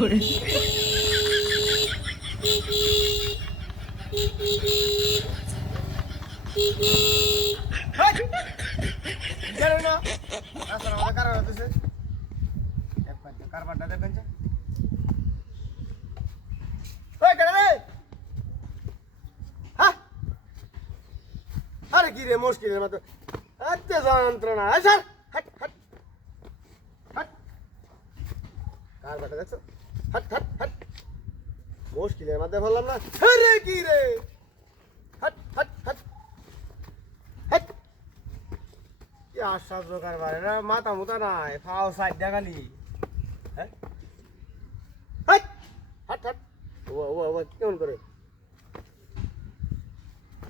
করে কারবারটা দেখেন আরে কি রে মুশকিলের মতো এত যন্ত্রণা স্যার হাট হাট হাট কারবারটা দেখছো হাট হাট হাট মুশকিলের মধ্যে বললাম না আরে কি রে হাট হাট হাট হাট কি আশ্চর্য কারবার এরা মাথা মুতা নাই ফাও সাইড দেখালি হ্যাঁ হাট হাট হাট ও ও ও কেমন করে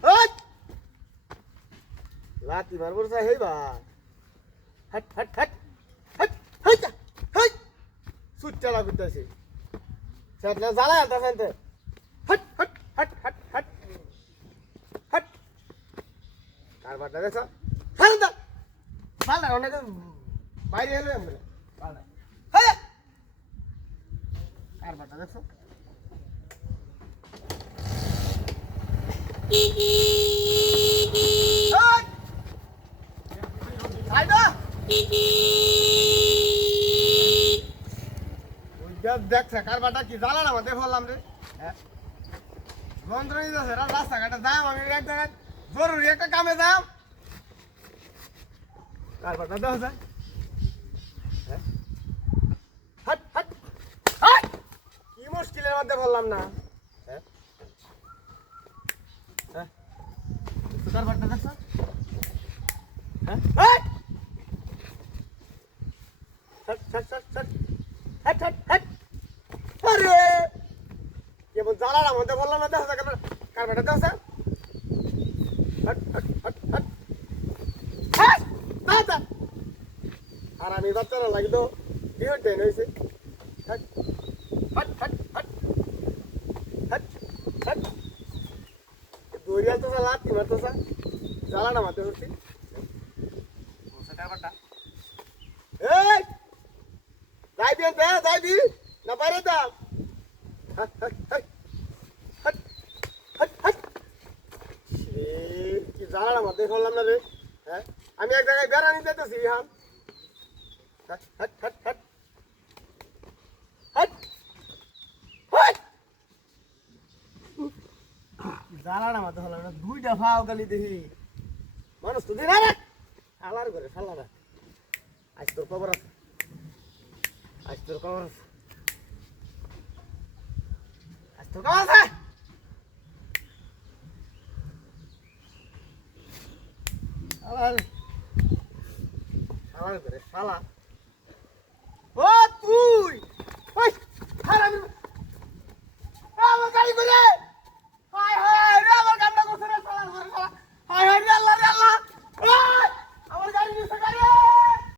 হাট লাতি মারবো সা হেই বা হাট হাট হাট হাট হাট হাট সুচ্চা লাগুতাছে সেটা জ্বালা আনতে হাট হাট হাট হাট হাট হাট কারবারটা দেখো ছাড় দাও পালা অনেক বাইরে এলো আমরা পালা হ্যাঁ কারবারটা দেখো দেখছে কারবারটা কি জ্বালা না আমাদের বললাম রে হ্যাঁ যন্ত্র নিতেছে রাস্তাঘাটে যাম আমি এক জায়গায় জরুরি একটা কামে যাম কারবারটা দেওয়া যায় হ্যাঁ হাট হাট হাট কি মুশকিলের মধ্যে বললাম না হ্যাঁ হ্যাঁ কারবারটা দেখছ হ্যাঁ হাট হাট হাট হাট হাট হাট হাট হাট আরে কেবল জ্বালার মধ্যে বললাম না দেখা যাবে কারবারটা দেখা হাট হাট হাট হাট হাট দাদা আর আমি বাচ্চারা লাগলো ডিহাইড্রেট হয়েছে হাট হাট হাট হাট হাট হাট দৌড়িয়াল তো লাতি মারতো জ্বালাটা মারতে হচ্ছে কারবারটা এই যাইবি আনতে যাইবি না বাইরে দাও হাট হাট হাট হাট হাট হাট কি জ্বালাটা মারতে বললাম না রে হ্যাঁ আমি এক জায়গায় বেড়ানি যেতেছি হাম হাট হাট হাট হাট হাট হাট জ্বালাটা মারতে বললাম না দুইটা ফাও গালি দেখি মানুষ তো দিন আলার করে ফাল্লারা আজ তোর খবর আছে আজ তোর খবর আছে আজ তোর খবর আছে আলার আলার করে ফালা